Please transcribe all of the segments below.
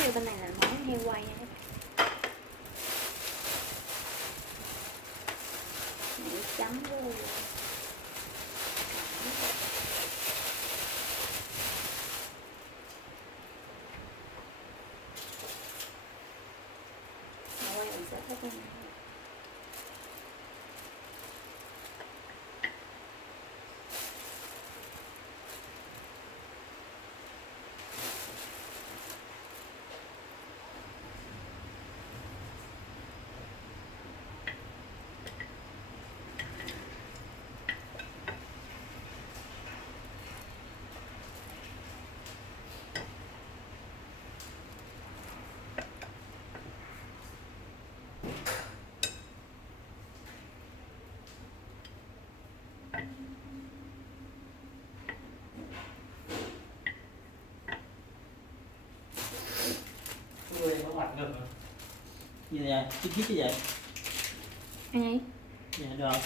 Theo bên này là món heo quay nha. Này chấm vô. Quay mình sẽ thấy bên này. Người có mặt ngực gì vậy? Chít chít cái vậy? Ăn đi. Dạ được không?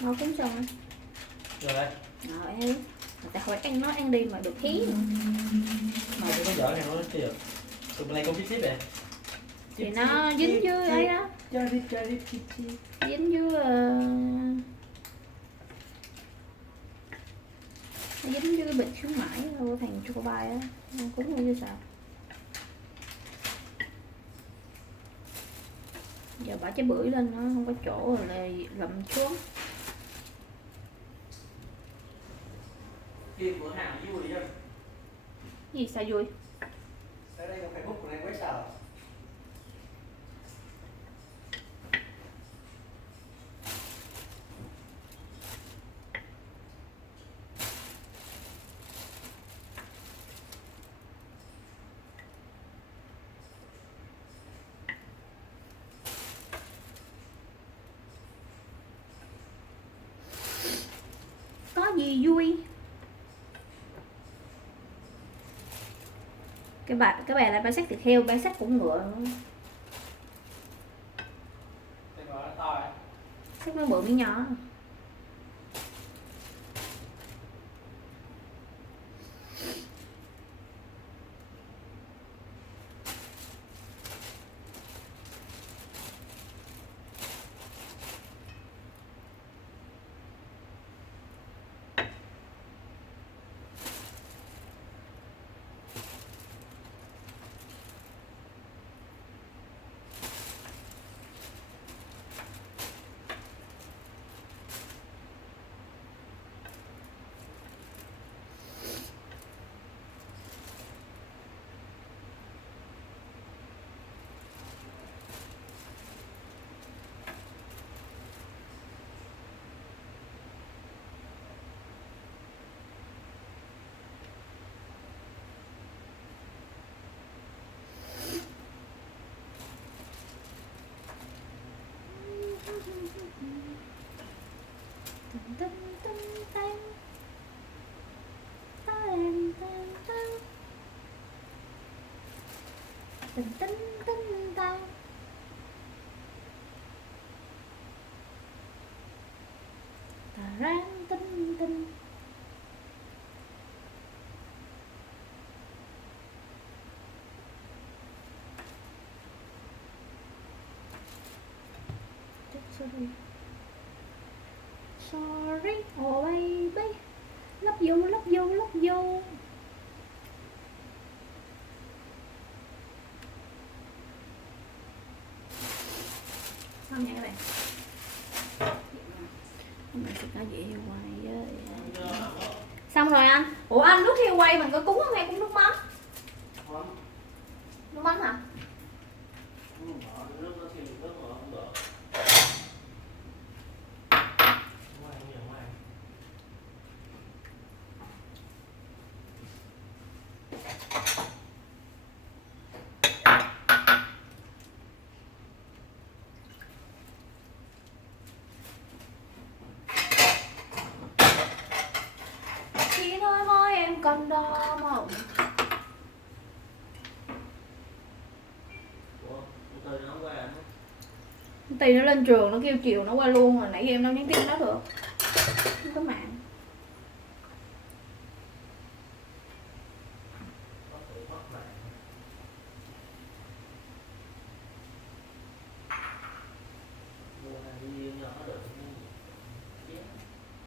Nấu cúng xong rồi. Được đấy. Rồi đi. Người ta hỏi ăn nói ăn đi mà được hí nữa. Mà tôi có giỏi này nó chưa được. Tụi bên này không chít chít vậy? Thì nó dính dưới ấy đó. Cho đi chít chít. Dính dưới nó dính dưới cái bịch khuyến mãi của thằng Chocobai á. Ăn cúng như sao? Giờ bỏ trái bưởi lên nó không có chỗ rồi là lậm xuống. Kia cửa hàng vui chứ? Gì sao vui? Ở đây có Facebook của này quét sao? Có gì vui? Cái bài là bản sắc thịt heo, bản sắc của ngựa. Đây có nó to ấy. Sắc nó bự miếng nhỏ. Tinh tinh tinh ta. Ta rang tinh tinh. Sorry. Sorry, oh baby. Love you, love you, love you. Xong nha các bạn. Mình sẽ có dĩa heo quay với... Xong rồi anh. Ủa anh nước heo quay mình có cúng không hay cúng nước mắm? Nước mắm hả? Chỉ nói môi em còn đau mộng. Tì nó lên trường nó kêu chiều nó qua luôn rồi, nãy giờ em đâu nhắn tin nó được, không có mạng.